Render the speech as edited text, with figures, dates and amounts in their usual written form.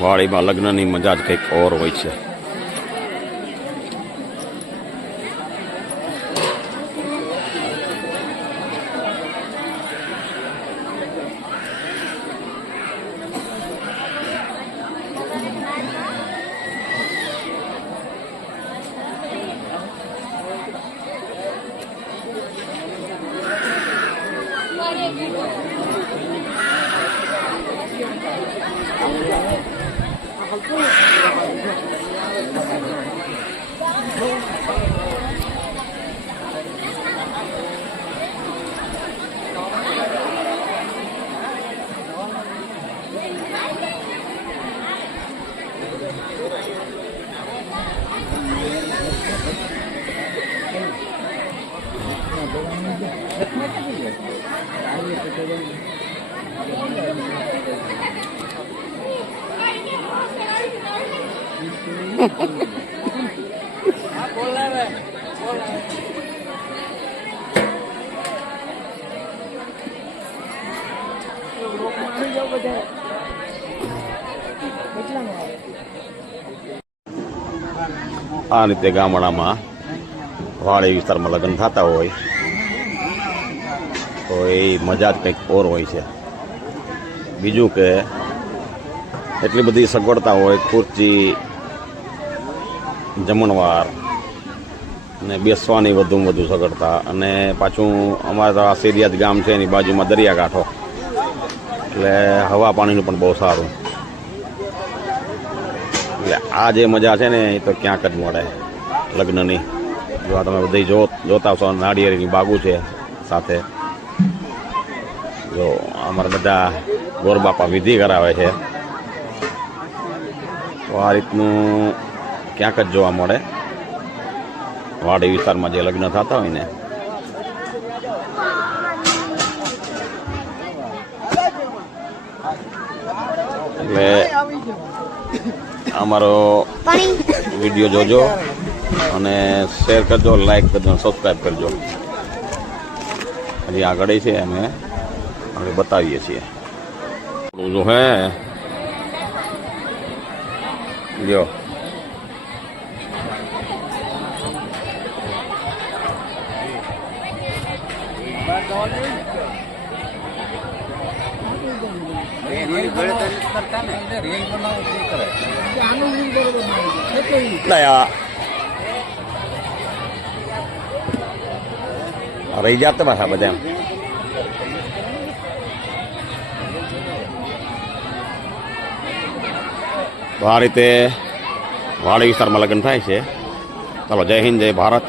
વાડીમાં લગ્નની મજા જ કંઈક ઓર હોય છે. આ રીતે ગામડામાં વાડી વિસ્તારમાં લગ્ન થતા હોય તો એ મજા જ કંઈક ઓર હોય છે. બીજું કે એટલી બધી સગવડતા હોય, ખુરચી, જમણવાર ને બેસવાની વધુ સગવડતા, અને પાછું અમારા તો આ સિરિયાત ગામ છે એની બાજુમાં દરિયાકાંઠો એટલે હવા પાણીનું પણ બહુ સારું. એટલે આ જે મજા છે ને એ તો ક્યાંક જ મળે લગ્નની. જો આ તમે બધી જોતા હશો, નાળિયેરીની બાગુ છે સાથે. જો અમારા બધા ગોરબાપા વિધિ કરાવે છે, તો આ રીતનું ક્યાંક જ જોવા મળે વાડી વિસ્તારમાં જે લગ્ન થતા હોય ને. એટલે અમારો વિડીયો જોજો અને શેર કરજો, લાઈક કરજો, સબસ્ક્રાઈબ કરજો. હજી આગળ છે અમે આપણે બતાવીએ છીએ. જો હે જો રહી જાત પાછા બધા. તો આ રીતે વાડી વિસ્તારમાં લગ્ન થાય છે. ચાલો, જય હિન્દ, જય ભારત.